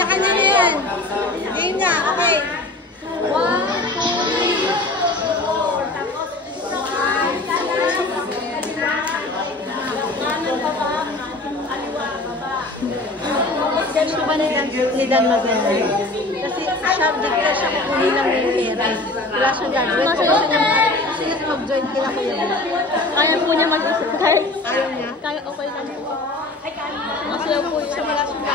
kanya-kanya na yan. Game na, okay. 1, 2, 3, 4. Tapos, kanan baba, kaliwa baba. Gusto ba ni Dan maganda? Kasi siya, dito siya kukunin lang yung pera. Wala siya gagawin. Masaya siya mag-join kila kuya. Kaya po niya mag-isip. Ayaw niya? Kaya okay lang po. Masaya po siya.